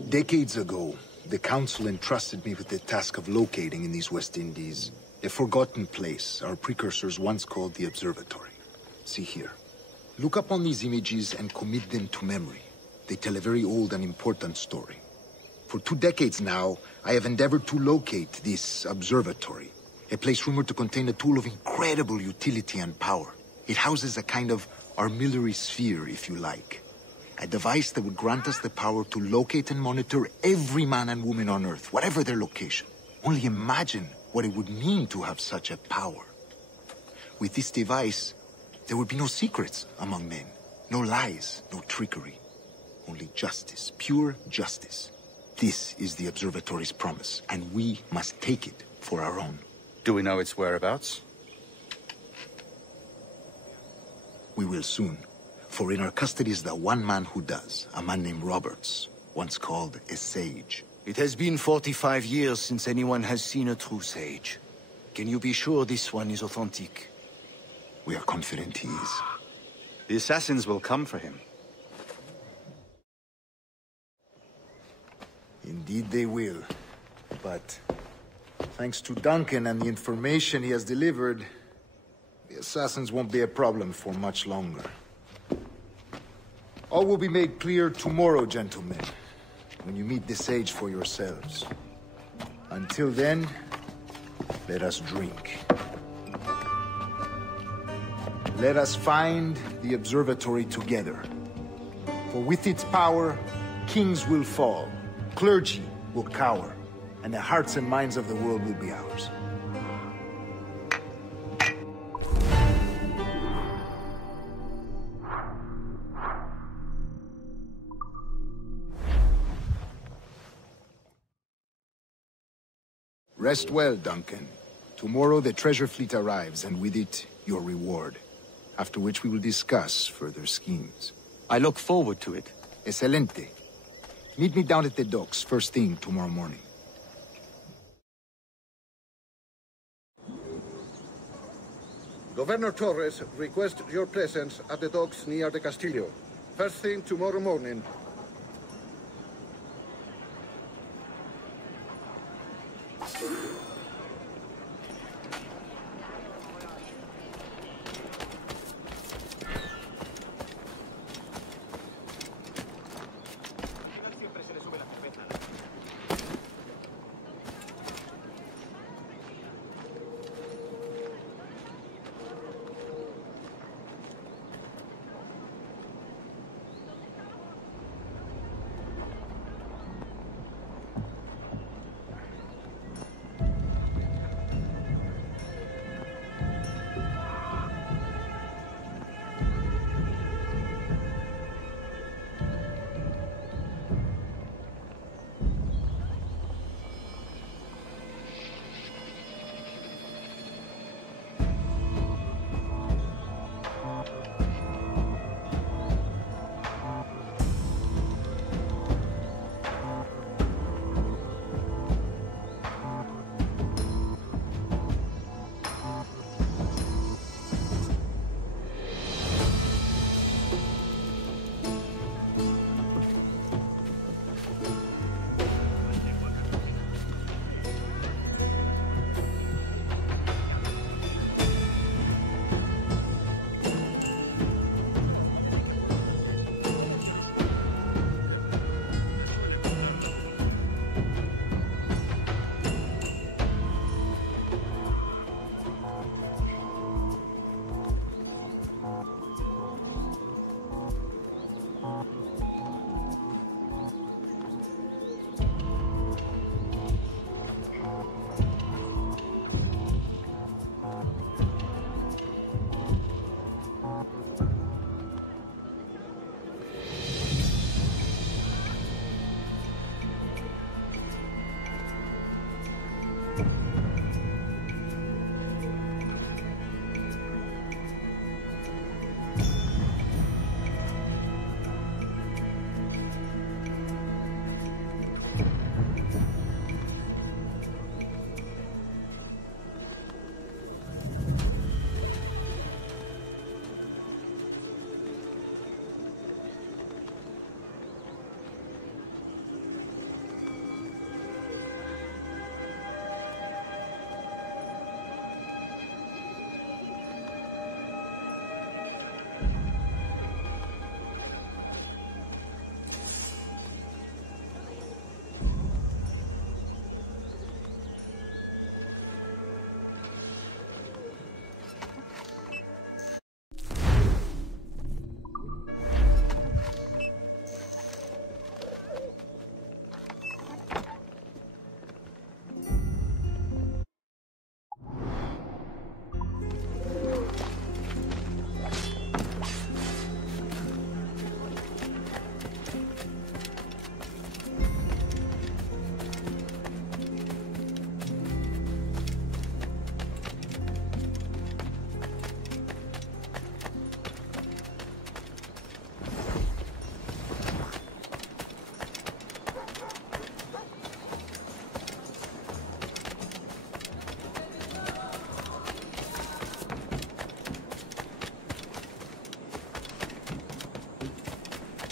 Decades ago, the Council entrusted me with the task of locating in these West Indies a forgotten place our precursors once called the Observatory. See here. Look upon these images and commit them to memory. They tell a very old and important story. For 2 decades now, I have endeavored to locate this observatory, a place rumored to contain a tool of incredible utility and power. It houses a kind of armillary sphere, if you like. A device that would grant us the power to locate and monitor every man and woman on Earth, whatever their location. Only imagine what it would mean to have such a power. With this device, there would be no secrets among men, no lies, no trickery. Only justice, pure justice. This is the Observatory's promise, and we must take it for our own. Do we know its whereabouts? We will soon. For in our custody is the one man who does, a man named Roberts, once called a sage. It has been 45 years since anyone has seen a true sage. Can you be sure this one is authentic? We are confident he is. The assassins will come for him. Indeed they will. But thanks to Duncan and the information he has delivered, the assassins won't be a problem for much longer. All will be made clear tomorrow, gentlemen, when you meet the sage for yourselves. Until then, let us drink. Let us find the observatory together. For with its power, kings will fall, clergy will cower, and the hearts and minds of the world will be ours. Rest well, Duncan. Tomorrow the treasure fleet arrives, and with it, your reward. After which we will discuss further schemes. I look forward to it. Excelente. Meet me down at the docks first thing tomorrow morning. Governor Torres requests your presence at the docks near the Castillo. First thing tomorrow morning.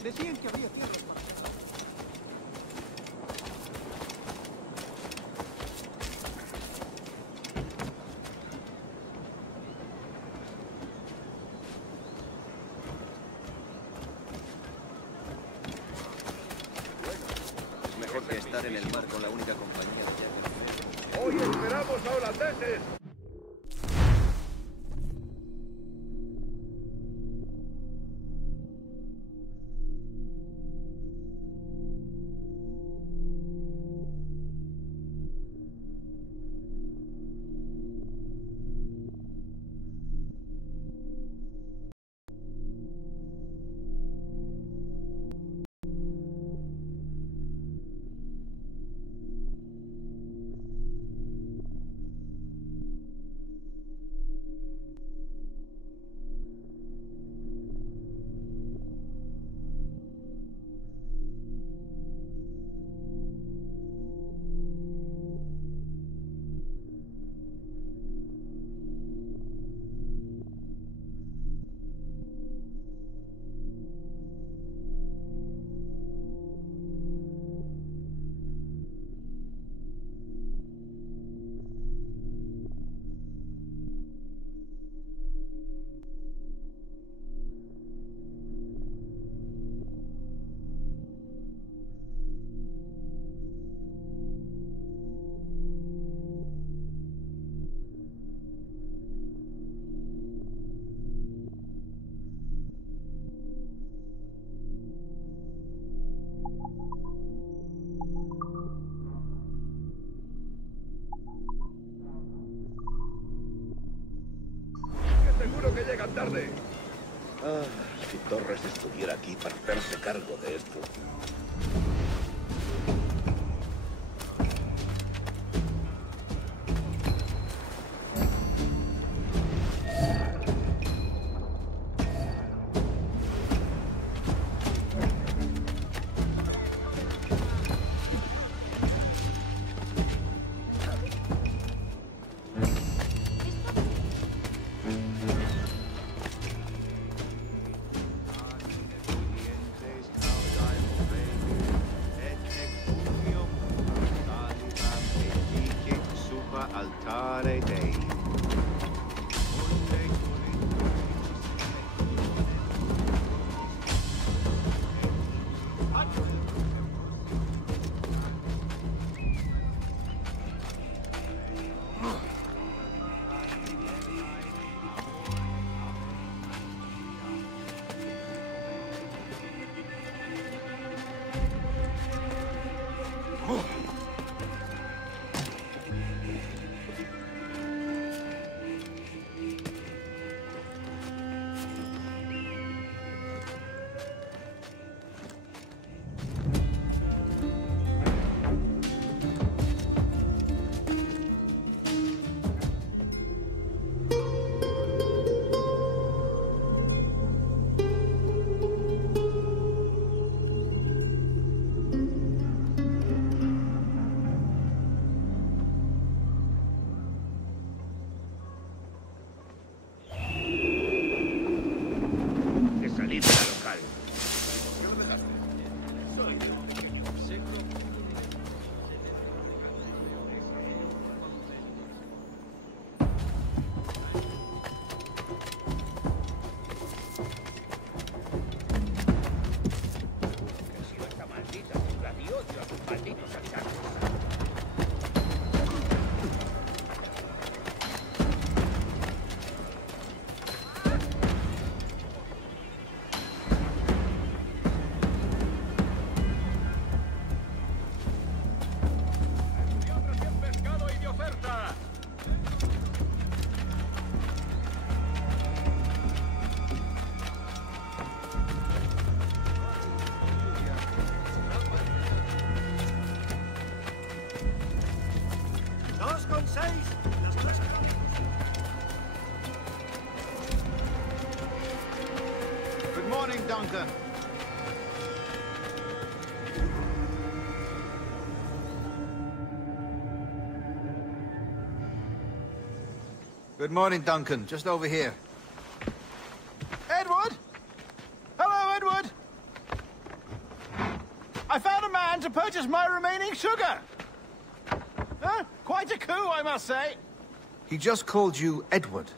Decían que había tierras para... Es mejor que estar en el mar con la única compañía de ¡Hoy esperamos a holandeses! tarde. Ah, si Torres estuviera aquí para hacerse cargo de esto. Altare Dei. Good morning, Duncan. Good morning, Duncan. Just over here. Edward? Hello, Edward! I found a man to purchase my remaining sugar! Huh? Quite a coup, I must say. He just called you Edward.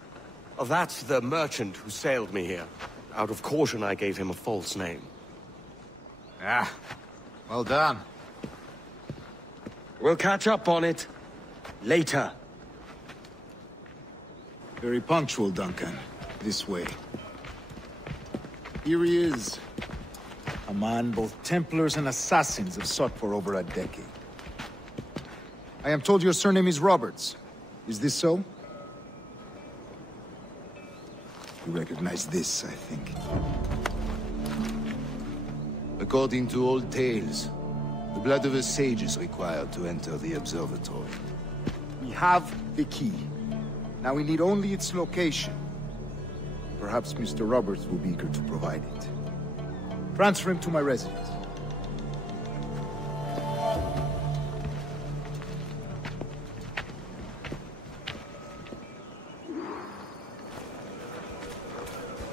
Oh, that's the merchant who sailed me here. Out of caution, I gave him a false name. Ah, well done. We'll catch up on it later. Very punctual, Duncan. This way. Here he is. A man both Templars and Assassins have sought for over a decade. I am told your surname is Roberts. Is this so? You recognize this, I think. According to old tales, the blood of a sage is required to enter the observatory. We have the key. Now we need only its location. Perhaps Mr. Roberts will be eager to provide it. Transfer him to my residence.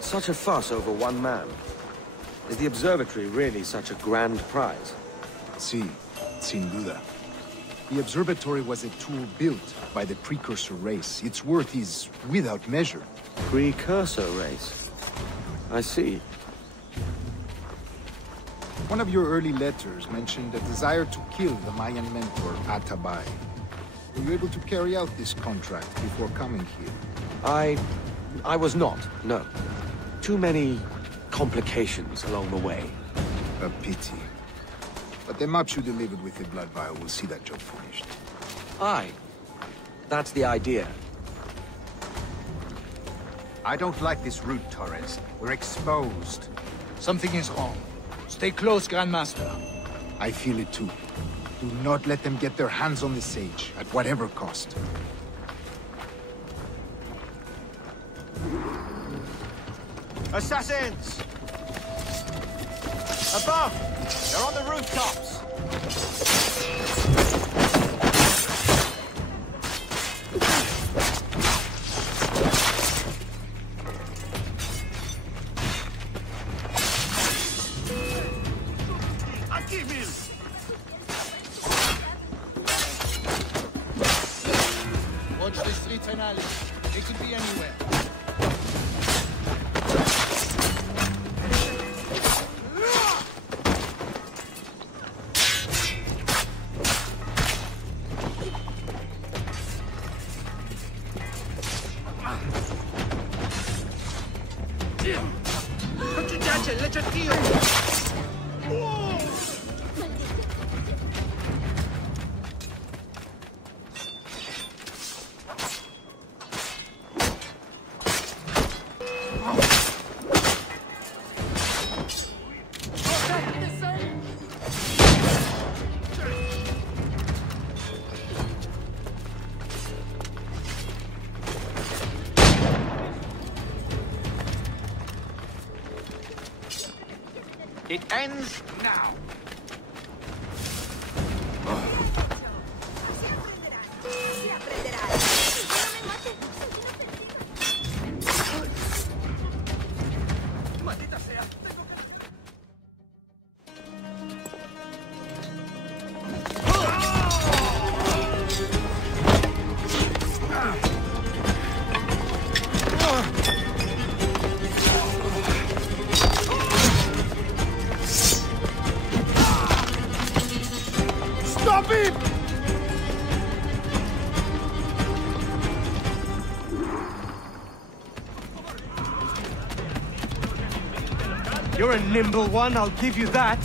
Such a fuss over one man. Is the observatory really such a grand prize? Sí, sin duda. The observatory was a tool built by the Precursor race. Its worth is without measure. Precursor race? I see. One of your early letters mentioned a desire to kill the Mayan mentor, Atabay. Were you able to carry out this contract before coming here? I was not, no. Too many complications along the way. A pity. But the maps you delivered with the blood vial will see that job finished. Aye. That's the idea. I don't like this route, Torres. We're exposed. Something is wrong. Stay close, Grandmaster. I feel it too. Do not let them get their hands on the sage, at whatever cost. Assassins! Above! They're on the rooftops! Watch the streets and alleys. They could be anywhere. It ends now. You're a nimble one, I'll give you that.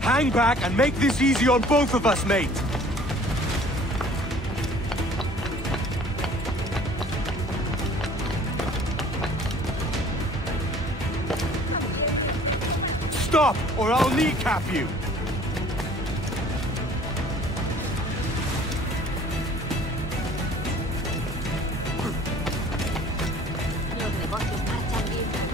Hang back and make this easy on both of us, mate. Stop, or I'll kneecap you! Los negocios marchan bien.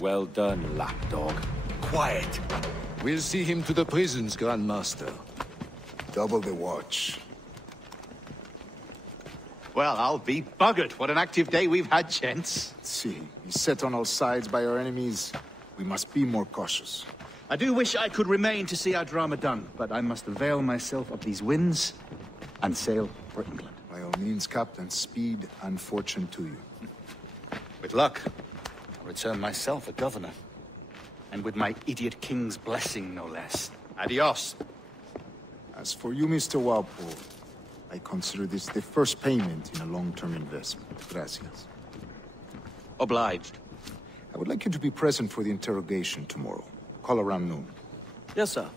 Well done, lapdog. Quiet. We'll see him to the prisons, Grandmaster. Double the watch. Well, I'll be buggered. What an active day we've had, gents. See, beset on all sides by our enemies. We must be more cautious. I do wish I could remain to see our drama done, but I must avail myself of these winds and sail for England. By all means, Captain, speed and fortune to you. With luck, I'll return myself a governor. And with my idiot king's blessing, no less. Adios. As for you, Mr. Walpole, I consider this the first payment in a long-term investment. Gracias. Obliged. I would like you to be present for the interrogation tomorrow. Call around noon. Yes, sir.